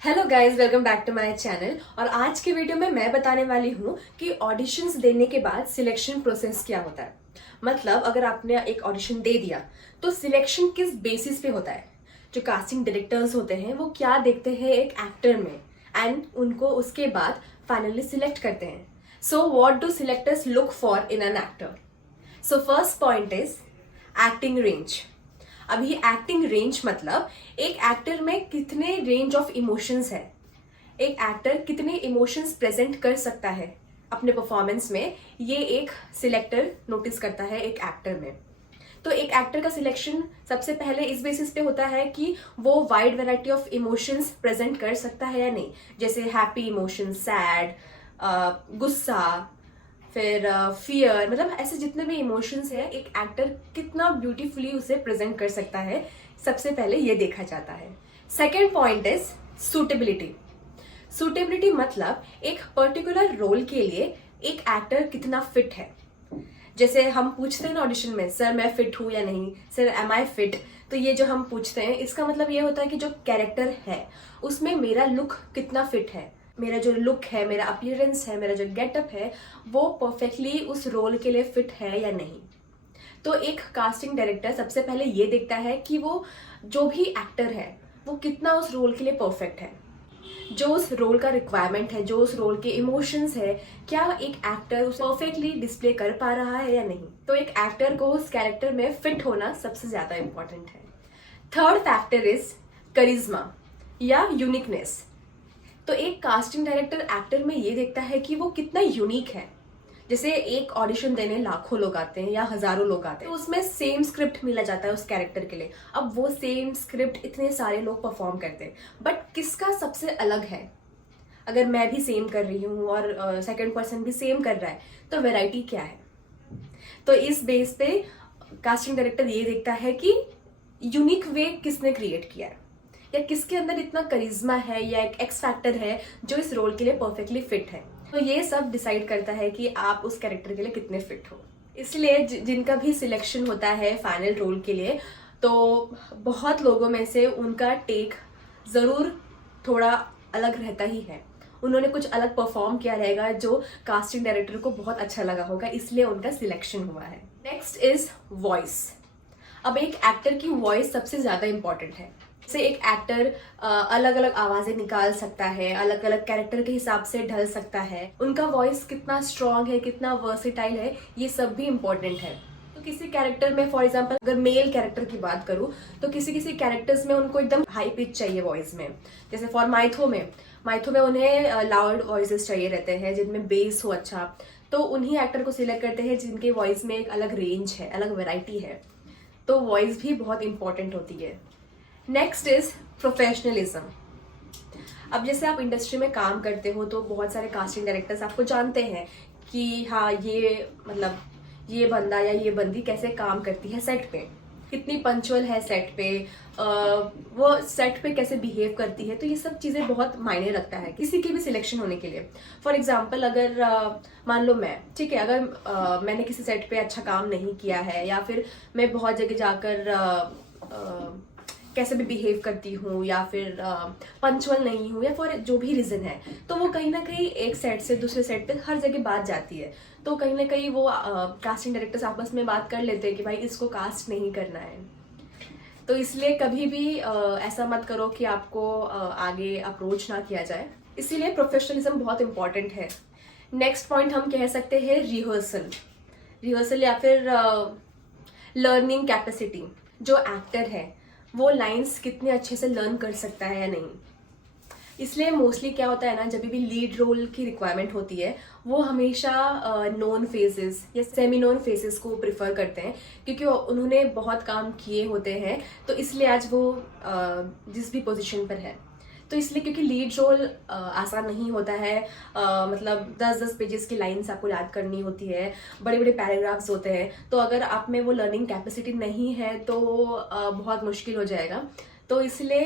Hello guys, welcome back to my channel. और आज के वीडियो में मैं बताने वाली हूँ कि ऑडिशंस देने के बाद सिलेक्शन प्रोसेस क्या होता है। मतलब अगर आपने एक ऑडिशन दे दिया तो सिलेक्शन किस बेसिस पे होता है। जो कास्टिंग डायरेक्टर्स होते हैं वो क्या देखते हैं एक एक्टर में एंड उनको उसके बाद फाइनली सिलेक्ट करते हैं। So what do selectors look for in an actor. So first point is acting range. अभी एक्टिंग रेंज मतलब एक एक्टर में कितने रेंज ऑफ इमोशंस है, एक एक्टर कितने इमोशंस प्रेजेंट कर सकता है अपने परफॉर्मेंस में, ये एक सिलेक्टर नोटिस करता है एक एक्टर में। तो एक एक्टर का सिलेक्शन सबसे पहले इस बेसिस पे होता है कि वो wide variety of emotions present कर सकता है या नहीं, जैसे हैप्पी इमोशंस, सैड, गुस्सा, फिर फियर, मतलब ऐसे जितने भी इमोशंस है एक एक्टर कितना ब्यूटीफुली उसे प्रेजेंट कर सकता है, सबसे पहले ये देखा जाता है। Second point is suitability. Suitability मतलब एक पर्टिकुलर रोल के लिए एक एक्टर कितना फिट है। जैसे हम पूछते हैं ना ऑडिशन में, सर मैं फिट हूं या नहीं, सर एम आई फिट। तो ये जो हम पूछते हैं इसका मतलब ये होता है कि जो कैरेक्टर है उसमें मेरा लुक कितना फिट है, मेरा जो लुक है, मेरा अपीयरेंस है, मेरा जो गेटअप है वो परफेक्टली उस रोल के लिए फिट है या नहीं। तो एक कास्टिंग डायरेक्टर सबसे पहले ये देखता है कि वो जो भी एक्टर है वो कितना उस रोल के लिए परफेक्ट है, जो उस रोल का रिक्वायरमेंट है, जो उस रोल के इमोशंस है, क्या एक एक्टर उसे परफेक्टली डिस्प्ले कर पा रहा है या नहीं। तो एक एक्टर को उस कैरेक्टर में फिट होना सबसे ज्यादा इंपॉर्टेंट है। थर्ड फैक्टर इज करिश्मा या यूनिकनेस। तो एक कास्टिंग डायरेक्टर एक्टर में ये देखता है कि वो कितना यूनिक है। जैसे एक ऑडिशन देने लाखों लोग आते हैं या हजारों लोग आते हैं, तो उसमें सेम स्क्रिप्ट मिला जाता है उस कैरेक्टर के लिए। अब वो सेम स्क्रिप्ट इतने सारे लोग परफॉर्म करते हैं, बट किसका सबसे अलग है। अगर मैं भी सेम कर रही हूँ और सेकंड पर्सन भी सेम कर रहा है तो वेराइटी क्या है। तो इस बेस पे कास्टिंग डायरेक्टर ये देखता है कि यूनिक वे किसने क्रिएट किया है, या किसके अंदर इतना करिश्मा है या एक एक्स फैक्टर है जो इस रोल के लिए परफेक्टली फिट है। तो ये सब डिसाइड करता है कि आप उस कैरेक्टर के लिए कितने फिट हो। इसलिए जिनका भी सिलेक्शन होता है फाइनल रोल के लिए, तो बहुत लोगों में से उनका टेक जरूर थोड़ा अलग रहता ही है। उन्होंने कुछ अलग परफॉर्म किया रहेगा जो कास्टिंग डायरेक्टर को बहुत अच्छा लगा होगा, इसलिए उनका सिलेक्शन हुआ है। Next is voice. अब एक एक्टर की वॉइस सबसे ज्यादा इंपॉर्टेंट है। से एक एक्टर अलग अलग आवाजें निकाल सकता है, अलग अलग कैरेक्टर के हिसाब से ढल सकता है, उनका वॉइस कितना स्ट्रांग है, कितना वर्सेटाइल है, ये सब भी इम्पोर्टेंट है। तो किसी कैरेक्टर में, फॉर एग्जांपल अगर मेल कैरेक्टर की बात करूं, तो किसी किसी कैरेक्टर्स में उनको एकदम हाई पिच चाहिए वॉइस में। जैसे फॉर माइथो में उन्हें लाउड वॉइसेस चाहिए रहते हैं जिनमें बेस हो अच्छा। तो उन्हीं एक्टर को सिलेक्ट करते हैं जिनके वॉइस में एक अलग रेंज है, अलग वेराइटी है। तो वॉइस भी बहुत इंपॉर्टेंट होती है। Next is professionalism. अब जैसे आप इंडस्ट्री में काम करते हो तो बहुत सारे कास्टिंग डायरेक्टर्स आपको जानते हैं कि हाँ ये मतलब ये बंदा या ये बंदी कैसे काम करती है सेट पे, कितनी पंचुअल है सेट पे, वो सेट पे कैसे बिहेव करती है। तो ये सब चीजें बहुत मायने रखता है किसी की भी सिलेक्शन होने के लिए। फॉर एग्जाम्पल अगर मान लो मैं, ठीक है, अगर मैंने किसी सेट पे अच्छा काम नहीं किया है या फिर मैं बहुत जगह जाकर कैसे भी बिहेव करती हूँ या फिर पंचुअल नहीं हूँ या फॉर जो भी रीजन है, तो वो कहीं ना कहीं एक सेट से दूसरे सेट पे हर जगह बात जाती है। तो कहीं ना कहीं वो कास्टिंग डायरेक्टर्स आपस में बात कर लेते हैं कि भाई इसको कास्ट नहीं करना है। तो इसलिए कभी भी ऐसा मत करो कि आपको आगे अप्रोच ना किया जाए। इसीलिए प्रोफेशनलिज्म बहुत इंपॉर्टेंट है। नेक्स्ट पॉइंट हम कह सकते हैं रिहर्सल या फिर लर्निंग कैपेसिटी। जो एक्टर है वो लाइंस कितने अच्छे से लर्न कर सकता है या नहीं। इसलिए मोस्टली क्या होता है ना, जब भी लीड रोल की रिक्वायरमेंट होती है वो हमेशा नोन फेसेस या सेमी नोन फेसेस को प्रिफर करते हैं, क्योंकि उन्होंने बहुत काम किए होते हैं। तो इसलिए आज वो जिस भी पोजीशन पर है, तो इसलिए क्योंकि लीड रोल आसान नहीं होता है। मतलब 10-10 पेजेस की लाइंस आपको याद करनी होती है, बड़े बड़े पैराग्राफ्स होते हैं। तो अगर आप में वो लर्निंग कैपेसिटी नहीं है तो बहुत मुश्किल हो जाएगा। तो इसलिए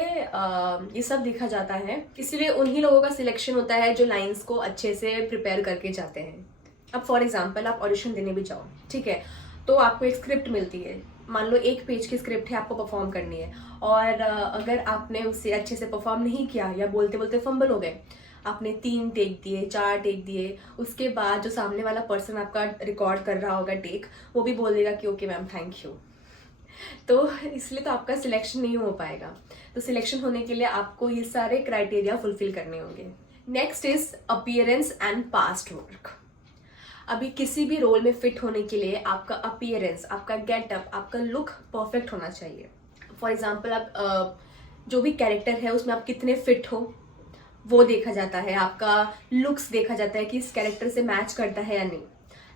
ये सब देखा जाता है। इसीलिए उन्हीं लोगों का सिलेक्शन होता है जो लाइंस को अच्छे से प्रिपेयर करके जाते हैं। अब फॉर एग्जाम्पल आप ऑडिशन देने भी जाओ, ठीक है, तो आपको एक स्क्रिप्ट मिलती है, मान लो 1 पेज की स्क्रिप्ट है, आपको परफॉर्म करनी है, और अगर आपने उसे अच्छे से परफॉर्म नहीं किया या बोलते बोलते फंबल हो गए, आपने 3 टेक दिए, 4 टेक दिए, उसके बाद जो सामने वाला पर्सन आपका रिकॉर्ड कर रहा होगा टेक, वो भी बोलेगा कि ओके मैम थैंक यू, तो इसलिए तो आपका सिलेक्शन नहीं हो पाएगा। तो सिलेक्शन होने के लिए आपको ये सारे क्राइटेरिया फुलफिल करने होंगे। Next is appearance and past work. अभी किसी भी रोल में फिट होने के लिए आपका अपीयरेंस, आपका गेटअप, आपका लुक परफेक्ट होना चाहिए। फॉर एग्जाम्पल आप जो भी कैरेक्टर है उसमें आप कितने फिट हो वो देखा जाता है, आपका लुक्स देखा जाता है कि इस कैरेक्टर से मैच करता है या नहीं।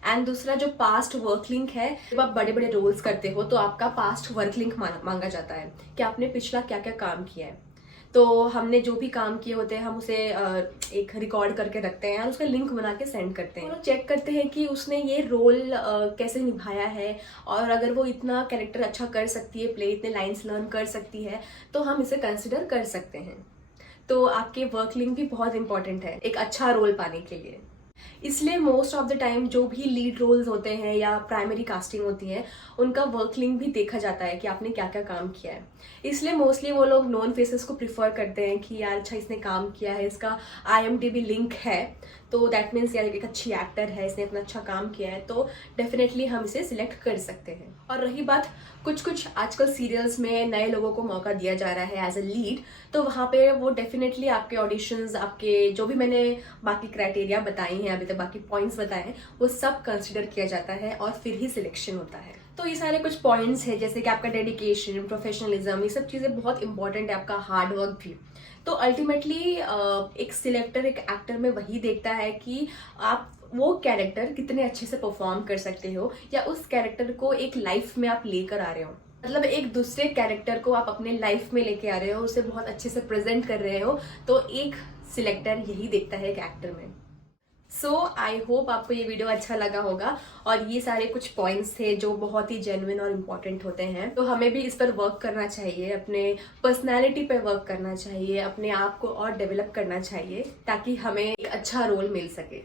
एंड दूसरा जो पास्ट वर्क लिंक है, जब आप बड़े बड़े रोल्स करते हो तो आपका पास्ट वर्क लिंक मांगा जाता है कि आपने पिछला क्या क्या काम किया है। तो हमने जो भी काम किए होते हैं हम उसे एक रिकॉर्ड करके रखते हैं और उसका लिंक बना के सेंड करते हैं। तो चेक करते हैं कि उसने ये रोल कैसे निभाया है, और अगर वो इतना कैरेक्टर अच्छा कर सकती है, प्ले इतने लाइन्स लर्न कर सकती है, तो हम इसे कंसिडर कर सकते हैं। तो आपके वर्क लिंक भी बहुत इंपॉर्टेंट है एक अच्छा रोल पाने के लिए। इसलिए मोस्ट ऑफ द टाइम जो भी लीड रोल्स होते हैं या प्राइमरी कास्टिंग होती है, उनका वर्क लिंक भी देखा जाता है कि आपने क्या क्या काम किया है। इसलिए मोस्टली वो लोग नॉन फेसेस को प्रिफर करते हैं कि यार अच्छा इसने काम किया है, इसका IMDb लिंक है, तो दैट मीन्स यार एक अच्छी एक्टर है, इसने इतना अच्छा काम किया है, तो डेफिनेटली हम इसे सिलेक्ट कर सकते हैं। और रही बात कुछ आजकल सीरियल्स में नए लोगों को मौका दिया जा रहा है एज अ लीड, तो वहाँ पे वो डेफिनेटली आपके ऑडिशंस, आपके जो भी मैंने बाकी क्राइटेरिया बताई हैं अभी तक, बाकी पॉइंट्स बताए हैं, वो सब कंसिडर किया जाता है और फिर ही सिलेक्शन होता है। तो ये सारे कुछ पॉइंट्स हैं जैसे कि आपका डेडिकेशन, प्रोफेशनलिज्म, ये सब चीज़ें बहुत इंपॉर्टेंट है, आपका हार्ड वर्क भी। तो अल्टीमेटली एक सिलेक्टर एक एक्टर में वही देखता है कि आप वो कैरेक्टर कितने अच्छे से परफॉर्म कर सकते हो, या उस कैरेक्टर को एक लाइफ में आप लेकर आ रहे हो, मतलब एक दूसरे कैरेक्टर को आप अपने लाइफ में लेके आ रहे हो, उसे बहुत अच्छे से प्रेजेंट कर रहे हो। तो एक सिलेक्टर यही देखता है एक एक्टर में। सो आई होप आपको ये वीडियो अच्छा लगा होगा, और ये सारे कुछ पॉइंट्स थे जो बहुत ही जेन्युइन और इम्पोर्टेंट होते हैं। तो हमें भी इस पर वर्क करना चाहिए, अपने पर्सनैलिटी पे वर्क करना चाहिए, अपने आप को और डेवलप करना चाहिए, ताकि हमें एक अच्छा रोल मिल सके।